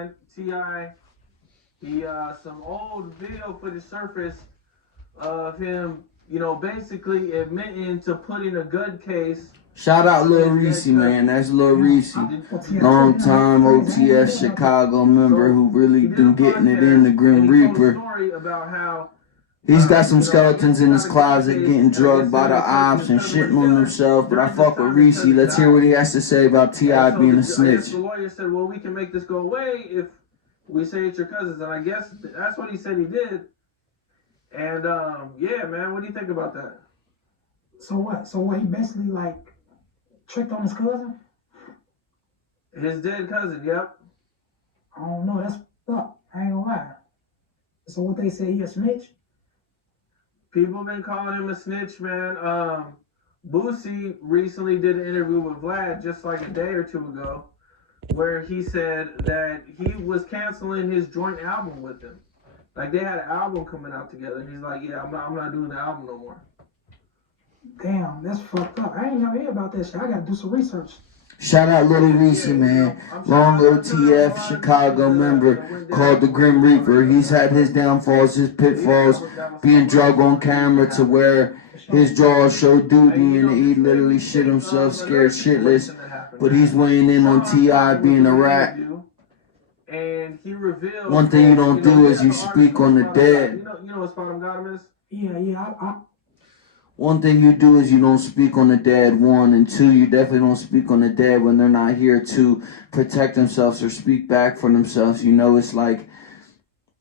man, T.I., some old video footage surfaced of him, basically admitting to putting a gun case. Shout out Lil Reese, man. That's Lil Reese. Long time OTF Chicago member who really been getting it in, the Grim Reaper. He's got some skeletons in his closet getting drugged by the ops and shitting on himself, but I fuck with Reese. Let's hear what he has to say about T.I. being a snitch. The lawyer said, well, we can make this go away if we say it's your cousins. And I guess that's what he said he did. And, yeah, man, what do you think about that? So what? So what, he basically, like, tricked on his cousin? His dead cousin, yep. I don't know, that's fucked. I ain't gonna lie. So what they say, he a snitch? People been calling him a snitch, man. Boosie recently did an interview with Vlad just like a day or two ago where he said that he was canceling his joint album with him. Like, they had an album coming out together, and he's like, yeah, I'm not doing the album no more. Damn, that's fucked up. I ain't never heard about that shit. I gotta do some research. Shout out Little Reese, man. Long OTF Chicago member called the Grim Reaper. He's had his downfalls, his pitfalls, being drugged on camera to where his jaws show duty and he literally shit himself, scared shitless. But he's weighing in on T.I. being a rat. And he revealed one thing you don't do is you speak on the dead. You know what Spotted Gotham is? Yeah. One thing you do is you don't speak on the dead, one, and two, you definitely don't speak on the dead when they're not here to protect themselves or speak back for themselves. You know, it's like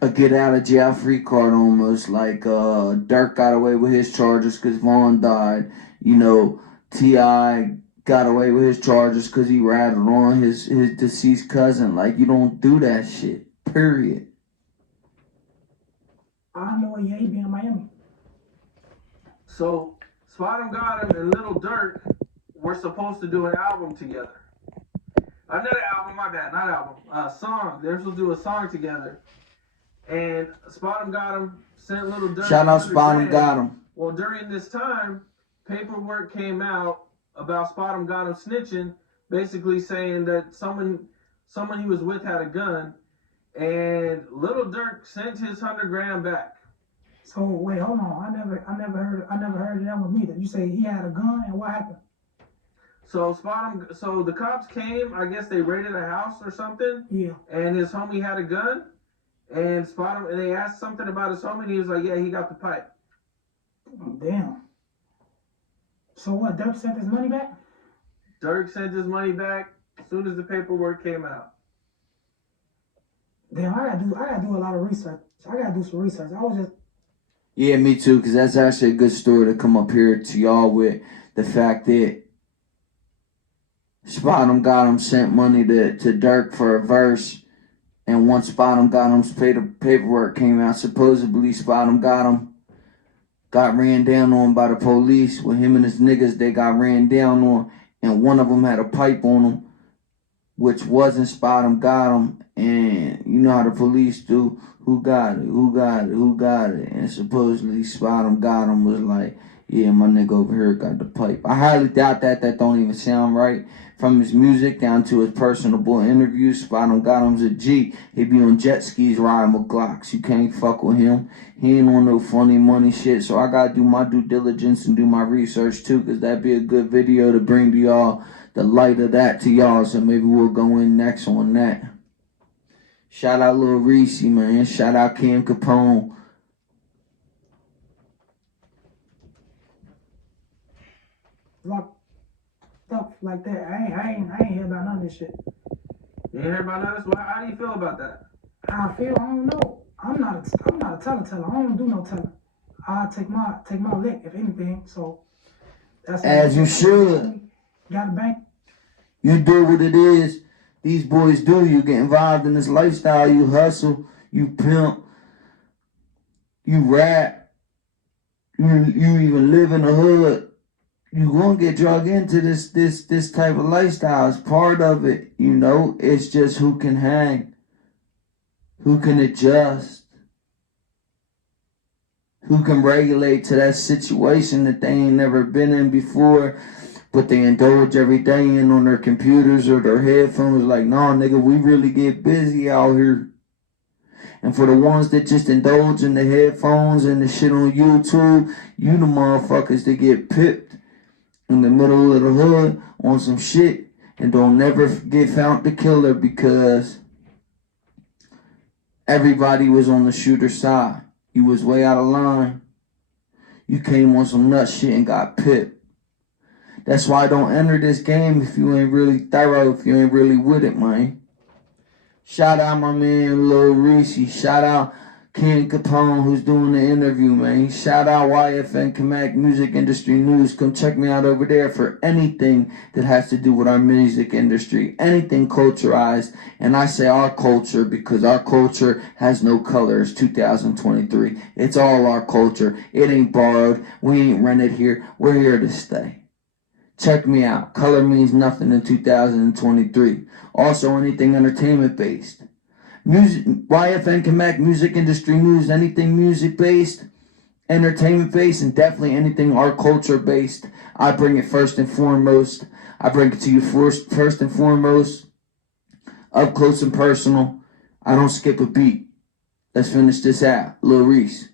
a get out of jail free card almost. Like Dirk got away with his charges because Vaughn died. You know, T.I. got away with his charges because he rattled on his deceased cousin. Like, you don't do that shit, period. I know, yeah, he be in Miami. So, Spotted Gotham and Little Dirk were supposed to do an album together. Another album, my bad, not album. A song. They were supposed to do a song together. And Spotted Gotham sent Little Dirk. Shout out Spotted Gotham. Well, during this time, paperwork came out about Spotted Gotham snitching, basically saying that someone he was with had a gun, and Little Dirk sent his $100,000 back. So wait, hold on. I never heard of that one either. You say he had a gun, and what happened? So the cops came. I guess they raided a house or something. Yeah. And his homie had a gun, and they asked something about his homie, and he was like, "Yeah, he got the pipe." Oh, damn. So what? Dirk sent his money back? Dirk sent his money back as soon as the paperwork came out. Damn, I gotta do a lot of research. I gotta do some research. I was just. Yeah, me too, because that's actually a good story to come up here to y'all with. The fact that Spotted Gotham sent money to Dirk for a verse, and once Spotted Gotham's paperwork came out, supposedly Spotted Gotham got ran down on by the police. With him and his niggas, they got ran down on, and one of them had a pipe on him, which wasn't Spotted Gotham. And you know how the police do. Who got it? Who got it? Who got it? And supposedly Spotted Gotham was like, yeah, my nigga over here got the pipe. I highly doubt that. That don't even sound right. From his music down to his personable interviews, Spotted Gotham's a G. He be on jet skis riding with Glocks. You can't fuck with him. He ain't on no funny money shit. So I gotta do my due diligence and do my research too, because that'd be a good video to bring to y'all, the light of that to y'all. So maybe we'll go in next on that. Shout out Lil Reese, man. Shout out Cam Capone. Stuff like that. I ain't hear about none of this shit. You ain't hear about none of this? Well, how do you feel about that? How I feel? I don't know. I'm not a teller. I don't do no telling. I take my lick, if anything. So that's as you should. Got a bank. You do what it is these boys do. You get involved in this lifestyle. You hustle. You pimp. You rap. You even live in the hood. You gonna get dragged into this type of lifestyle. It's part of it, you know. It's just who can hang, who can adjust, who can regulate to that situation that they ain't never been in before. but they indulge every day in on their computers or their headphones. Like, nah, nigga, we really get busy out here. And for the ones that just indulge in the headphones and the shit on YouTube, you the motherfuckers that get pipped in the middle of the hood on some shit and don't never get found the killer because everybody was on the shooter's side. You was way out of line. You came on some nut shit and got pipped. That's why I don't enter this game if you ain't really thorough, if you ain't really with it, man. Shout out my man Lil Reese. Shout out Ken Capone who's doing the interview, man. Shout out Y.F.N Kamak Music Industry News. Come check me out over there for anything that has to do with our music industry. Anything culturized. And I say our culture because our culture has no color. It's 2023. It's all our culture. It ain't borrowed. We ain't rented here. We're here to stay. Check me out. Color means nothing in 2023. Also, anything entertainment based. Music, Y.F.N Kamak Music Industry News, anything music based, entertainment based, and definitely anything art culture based. I bring it first and foremost. I bring it to you first and foremost, up close and personal. I don't skip a beat. Let's finish this out. Lil Reese.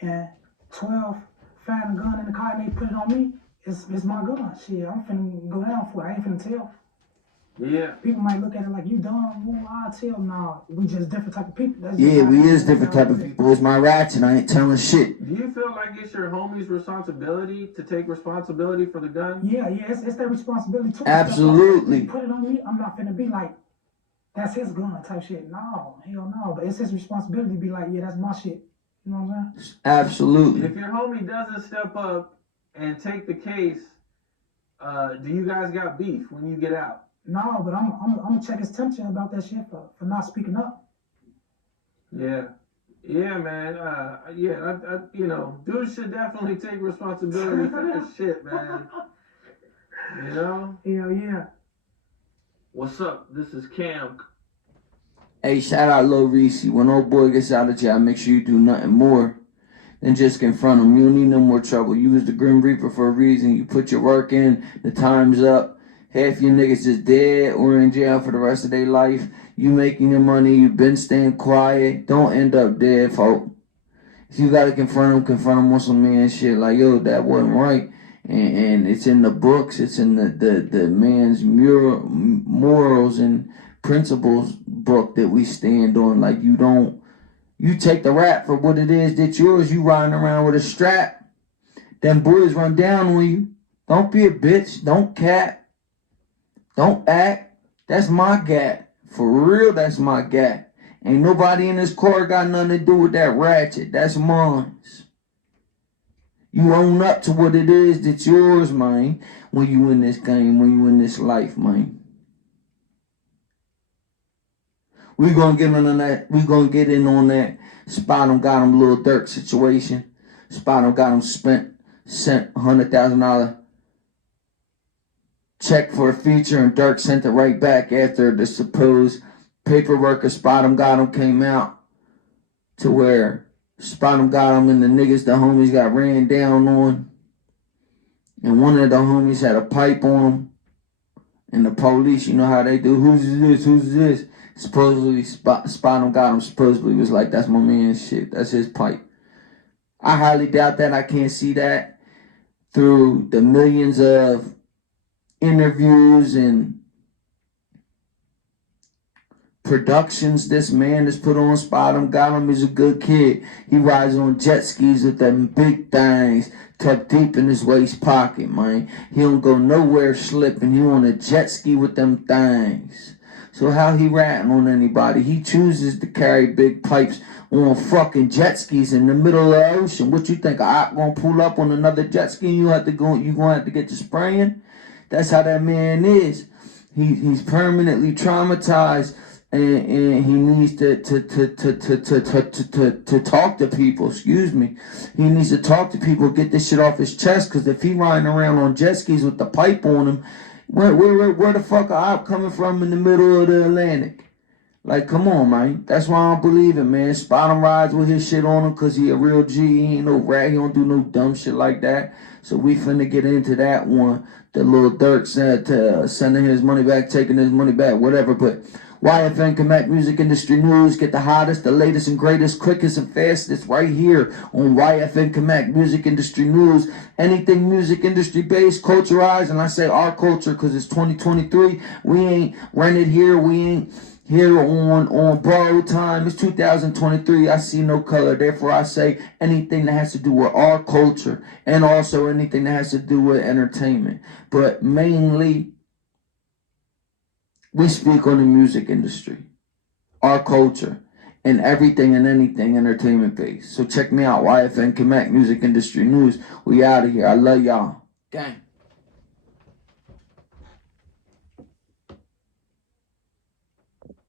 And 12 found a gun in the car and they put it on me. It's my gun. Shit, I'm finna go down for it. I ain't finna tell. Yeah. People might look at it like you dumb. Well, I'll tell. Nah, we just different type of people. That's yeah, we is different type of people. It's my ratchet. I ain't telling shit. Do you feel like it's your homie's responsibility to take responsibility for the gun? Yeah, it's their responsibility too. Absolutely. They put it on me. I'm not finna be like, that's his gun type shit. No, hell no. But it's his responsibility to be like, yeah, that's my shit. You know what I'm saying? Absolutely. If your homie doesn't step up and take the case, do you guys got beef when you get out? No, but I'm gonna check his temperature about that shit for not speaking up. Yeah, man. You know, dudes should definitely take responsibility for their shit, man. You know? Yeah. What's up? This is Cam. Hey, shout out Lil Reese. When old boy gets out of jail, make sure you do nothing more than just confront him. You don't need no more trouble. You was the Grim Reaper for a reason. You put your work in. The time's up. Half your niggas just dead or in jail for the rest of their life. You making your money. You been staying quiet. Don't end up dead, folk. If you gotta confront him on some man shit like, yo, that wasn't right. And it's in the books. It's in the man's morals and principles book that we stand on. Like, you take the rap for what it is that's yours. You riding around with a strap. Them boys run down on you. Don't be a bitch. Don't cap. Don't act. That's my gat. For real, that's my gat. Ain't nobody in this court got nothing to do with that ratchet. That's mine. You own up to what it is that's yours, man, when you in this game, when you in this life, man. We gonna get on that. We gonna get in on that. Spot him, got him, Lil Durk situation. Spot him, got him sent $100,000 check for a feature, and Durk sent it right back after the supposed paperwork of Spot him, got him came out to where Spot him, got him, and the homies got ran down on, and one of the homies had a pipe on him, and the police, you know how they do, who's this? Supposedly Spot him, got him, supposedly was like, that's my man's shit, that's his pipe. I highly doubt that. I can't see that through the millions of interviews and productions this man has put on. Spot him, got him, is a good kid. He rides on jet skis with them big things tucked deep in his waist pocket, man. He don't go nowhere slipping. He on a jet ski with them things. So how he ratting on anybody? He chooses to carry big pipes on fucking jet skis in the middle of the ocean. What you think? I'm gonna pull up on another jet ski and you gonna have to get to spraying? That's how that man is. He's permanently traumatized, and he needs to talk to people. Excuse me. He needs to talk to people, get this shit off his chest. Because if he riding around on jet skis with the pipe on him, where the fuck are I coming from in the middle of the Atlantic? Like, come on, man. That's why I don't believe it, man. Spot him rides with his shit on him because he a real G. He ain't no rat. He don't do no dumb shit like that. So we finna get into that one. The little Dirk said to sending his money back, taking his money back, whatever. But Y.F.N. Connect Music Industry News. Get the hottest, the latest and greatest, quickest and fastest right here on Y.F.N. Connect Music Industry News. Anything music industry based, culturized, and I say our culture because it's 2023. We ain't rented here. We ain't here on borrowed time. It's 2023. I see no color. Therefore, I say anything that has to do with our culture and also anything that has to do with entertainment. But mainly, we speak on the music industry, our culture, and everything and anything entertainment based. So check me out, Y.F.N. Connect Music Industry News. We out of here. I love y'all. Gang.